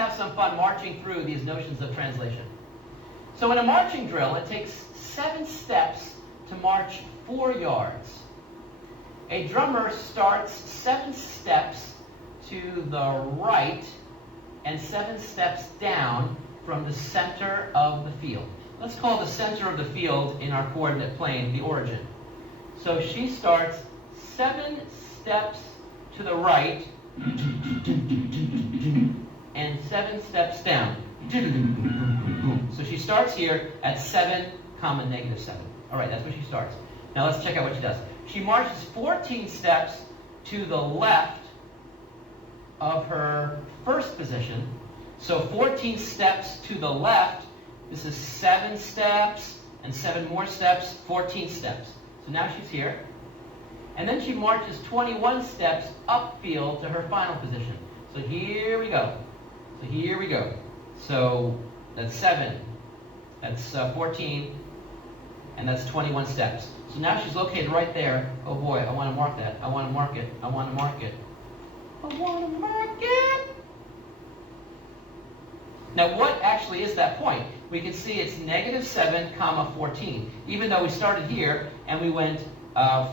have some fun marching through these notions of translation. So in a marching drill, it takes 7 steps to march 4 yards. A drummer starts 7 steps to the right and 7 steps down from the center of the field. Let's call the center of the field in our coordinate plane the origin. So she starts 7 steps to the right and 7 steps down. So she starts here at 7, -7. All right, that's where she starts. Now let's check out what she does. She marches 14 steps to the left of her first position. So 14 steps to the left. This is 7 steps and 7 more steps, 14 steps. So now she's here. And then she marches 21 steps upfield to her final position. So here we go. So that's 7, that's 14, and that's 21 steps. So now she's located right there. Oh boy, I want to mark that. I want to mark it. Now what actually is that point? We can see it's -7, 14. Even though we started here and we went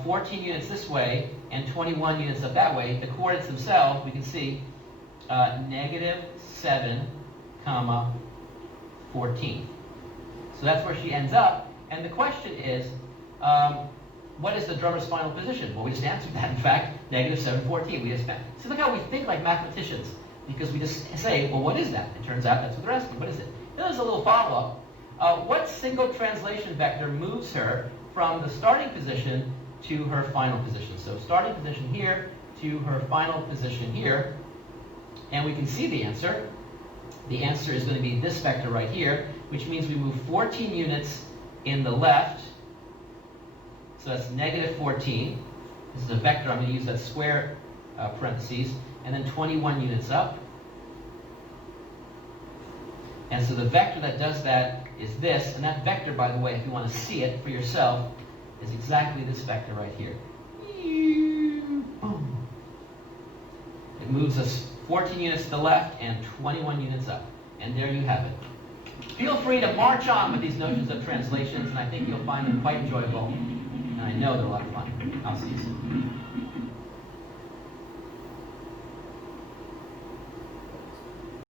14 units this way and 21 units up that way, the coordinates themselves, we can see -7, 14. So that's where she ends up. And the question is, what is the drummer's final position? Well, we just answered that. In fact, -7, 14. We just see, look how we think like mathematicians, because we just say, well, what is that? It turns out that's what they're asking. What is it? Then there's a little follow-up. What single translation vector moves her from the starting position to her final position? So starting position here to her final position here. And we can see the answer. The answer is going to be this vector right here, which means we move 14 units in the left. So that's -14. This is a vector. I'm going to use that square parentheses. And then 21 units up. And so the vector that does that is this. And that vector, by the way, if you want to see it for yourself, is exactly this vector right here. It moves us 14 units to the left and 21 units up. And there you have it. Feel free to march on with these notions of translations, and I think you'll find them quite enjoyable. And I know they're a lot of fun. I'll see you soon.